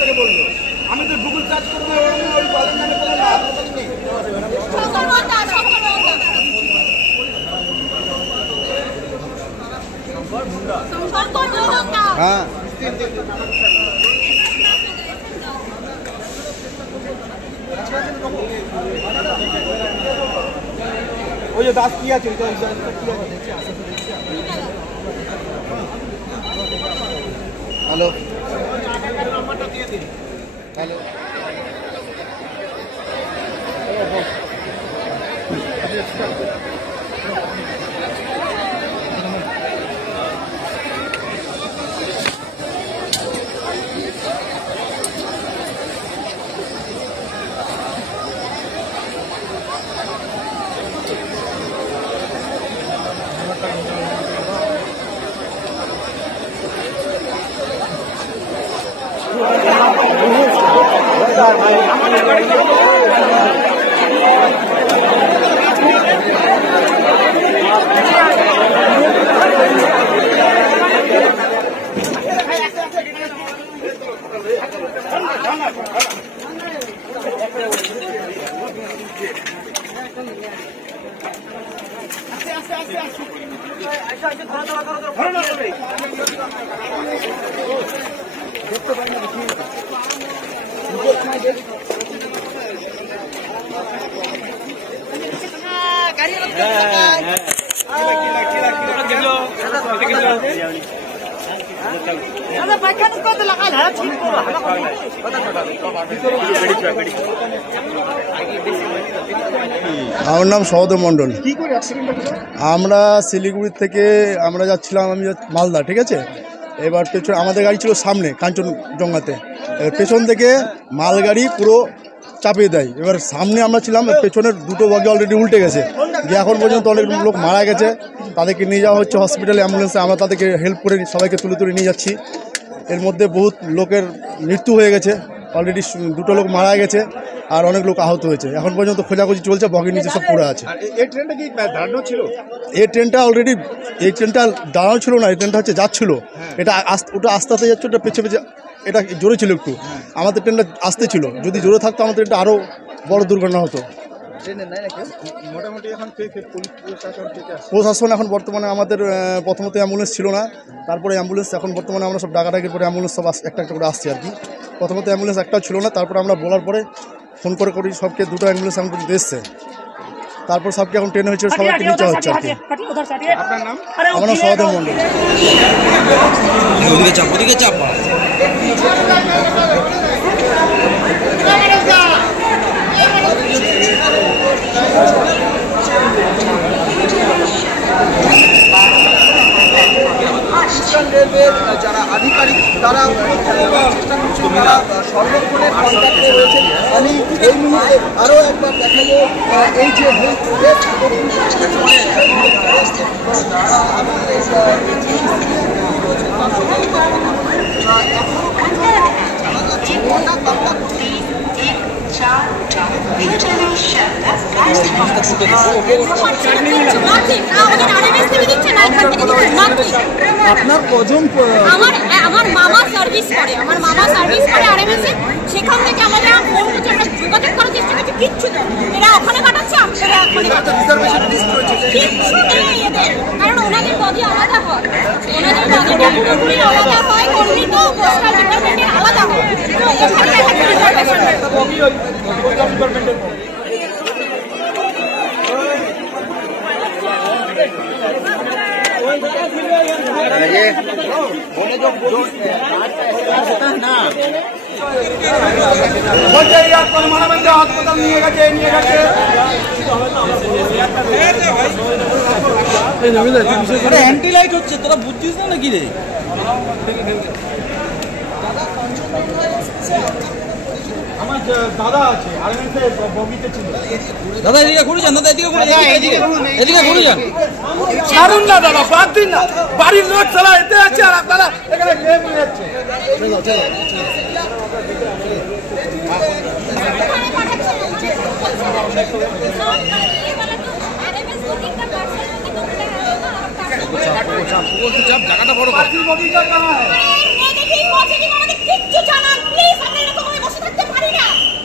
থেকে বললো? আমি তো গুগল সার্চ করবো ওই বাজার নামে কোনো নেই। হ্যাঁ ওই যে দাস কি আছে হ্যালো হ্যালো আমার নাম সহদেব মণ্ডল। আমরা শিলিগুড়ি থেকে আমরা যাচ্ছিলাম, আমি মালদা, ঠিক আছে। এবার পেছনে আমাদের গাড়ি ছিল সামনে কাঞ্চনজঙ্ঘাতে, এবার পেছন থেকে মালগাড়ি পুরো চাপিয়ে দেয়। এবার সামনে আমরা ছিলাম, পেছনের দুটো বগি অলরেডি উল্টে গেছে, যে এখন পর্যন্ত অনেক লোক মারা গেছে, তাদেরকে নিয়ে যাওয়া হচ্ছে হসপিটালে, অ্যাম্বুলেন্সে। আমরা তাদেরকে হেল্প করে সবাইকে তুলে নিয়ে যাচ্ছি। এর মধ্যে বহুত লোকের মৃত্যু হয়ে গেছে, অলরেডি দুটো লোক মারা গেছে আর অনেক লোক আহত হয়েছে। এখন পর্যন্ত খোঁজাখুঁজি চলছে, বগির নিচে সব পড়ে আছে। এই ট্রেনটা কি দাঁড়ানো ছিল? এই ট্রেনটা অলরেডি, এই ট্রেনটা দাঁড়ানো ছিল না, এই ট্রেনটা হচ্ছে যাচ্ছিল। এটা ওটা আস্তে আস্তে যাচ্ছে, ওটা পেছে এটা জোরে ছিল একটু, আমাদের ট্রেনটা আসতে ছিল। যদি জোরে থাকতো আমাদের ট্রেনটা আরও বড় দুর্ঘটনা হতো। মোটামুটি এখন প্রশাসন এখন বর্তমানে আমাদের প্রথমত অ্যাম্বুলেন্স ছিল না, তারপরে অ্যাম্বুলেন্স এখন বর্তমানে আমরা সব ডাকাডাকির পরে অ্যাম্বুলেন্স সব একটা একটা করে আসছে আর কি। প্রথমত অ্যাম্বুলেন্স একটাও ছিল না, তারপরে আমরা বলার পরে ফোন করে সবকে দুটো অ্যাম্বুলেন্স এখন পর্যন্ত এসছে, তারপর সবকে এখন ট্রেনে হয়েছে, সবাইকে নিচে হচ্ছে আর কি। আপনার নাম? আমার নাম সহদেব মণ্ডল। রেলওয়ের যারা আধিকারিক তারা সর্বক্ষণের কন্ট্যাক্টে রয়েছেন। আমি এই মুহূর্তে আরও একবার দেখাবো এই যে আপনার কজন? আমার মামা সার্ভিস করে, আরএমএস এ। সেখান থেকে আমাদের ফোন করছে, আমরা যোগাযোগ করার চেষ্টা করছি, কিচ্ছু নেই। এরা ওখানে কাটাচ্ছে, আমরা ওখানে কাটাচ্ছি, কিচ্ছু নেই এদের। কারণ ওনাদের বডি আলাদা হয়, ওনাদের বডিটা পুরোপুরি আলাদা হয়, কর্মী তো পোস্টাল ডিপার্টমেন্টের আলাদা হয়। তো এখানে একটা ডিপার্টমেন্টের হাসপাতাল নিয়ে গেছে অ্যান্টি লাইট হচ্ছে, তোরা বুঝছিস না নাকি রে? আমার দাদা আছে আর্মিতে বগিতে ছিল। দাদা এদিকে ঘুরে যান, এদিকে ঘুরে যান। ছাড়ুন না দাদা, বাদ দিন না, বাড়ির লোক ছাড়া এতে আছে আর আপনারা এখানে কে বলে যাচ্ছে? জায়গাটা বড়। কিচ্ছু জানান প্লিজ। হ্যাঁ